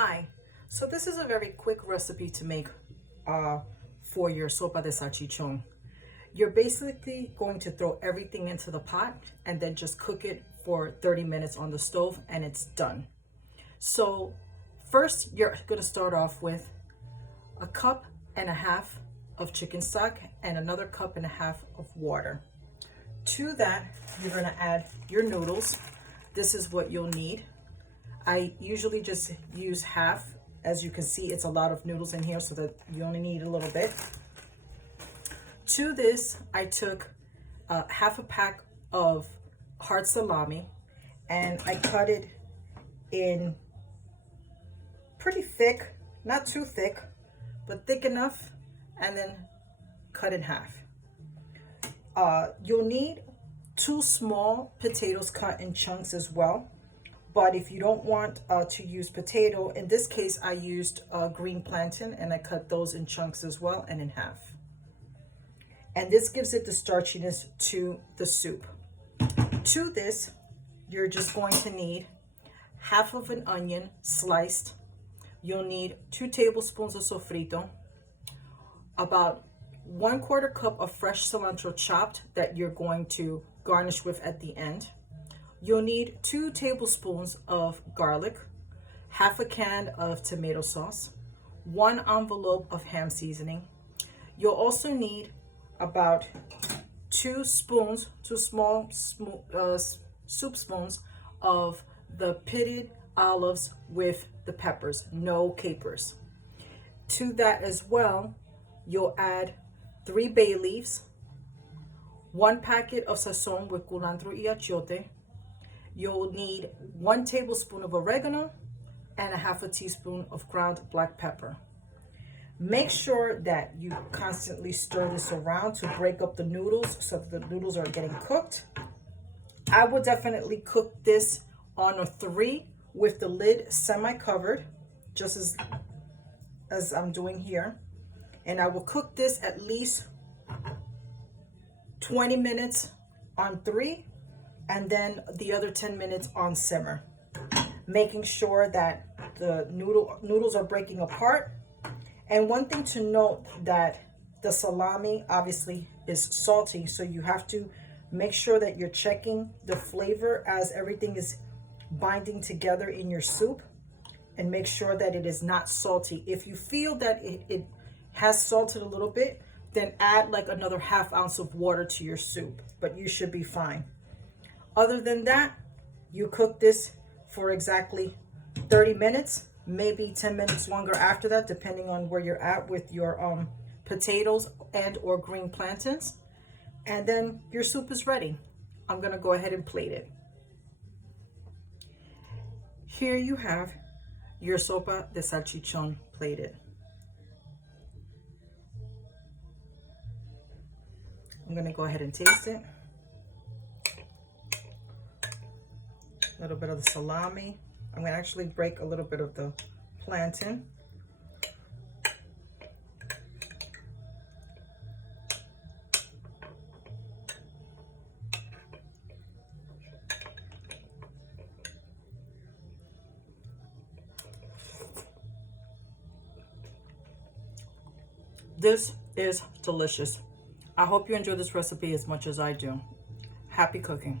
Hi, so this is a very quick recipe to make for your sopa de salchichon. You're basically going to throw everything into the pot and then just cook it for 30 minutes on the stove and it's done. So first you're going to start off with a cup and a half of chicken stock and another cup and a half of water. To that, you're going to add your noodles. This is what you'll need. I usually just use half. As you can see, it's a lot of noodles in here, so that you only need a little bit. To this, I took half a pack of hard salami and I cut it in pretty thick, not too thick, but thick enough, and then cut in half. You'll need 2 small potatoes cut in chunks as well. But if you don't want to use potato, in this case, I used green plantain and I cut those in chunks as well and in half. And this gives it the starchiness to the soup. To this, you're just going to need half of an onion sliced. You'll need 2 tablespoons of sofrito, about 1/4 cup of fresh cilantro chopped that you're going to garnish with at the end. You'll need 2 tablespoons of garlic, half a can of tomato sauce, 1 envelope of ham seasoning. You'll also need about 2 small soup spoons of the pitted olives with the peppers, no capers. To that as well, you'll add 3 bay leaves, 1 packet of Sazon with Culantro y Achiote. You'll need 1 tablespoon of oregano and a half a teaspoon of ground black pepper. Make sure that you constantly stir this around to break up the noodles so that the noodles are getting cooked. I would definitely cook this on a 3 with the lid semi-covered, just as I'm doing here. And I will cook this at least 20 minutes on 3 and then the other 10 minutes on simmer, making sure that the noodles are breaking apart. And one thing to note, that the salami obviously is salty, so you have to make sure that you're checking the flavor as everything is binding together in your soup, and make sure that it is not salty. If you feel that it has salted a little bit, then add like another ½ ounce of water to your soup, but you should be fine. Other than that, you cook this for exactly 30 minutes, maybe 10 minutes longer after that, depending on where you're at with your potatoes and or green plantains. And then your soup is ready. I'm gonna go ahead and plate it. Here you have your sopa de salchichon plated. I'm gonna go ahead and taste it. A little bit of the salami. I'm gonna actually break a little bit of the plantain. This is delicious. I hope you enjoy this recipe as much as I do. Happy cooking.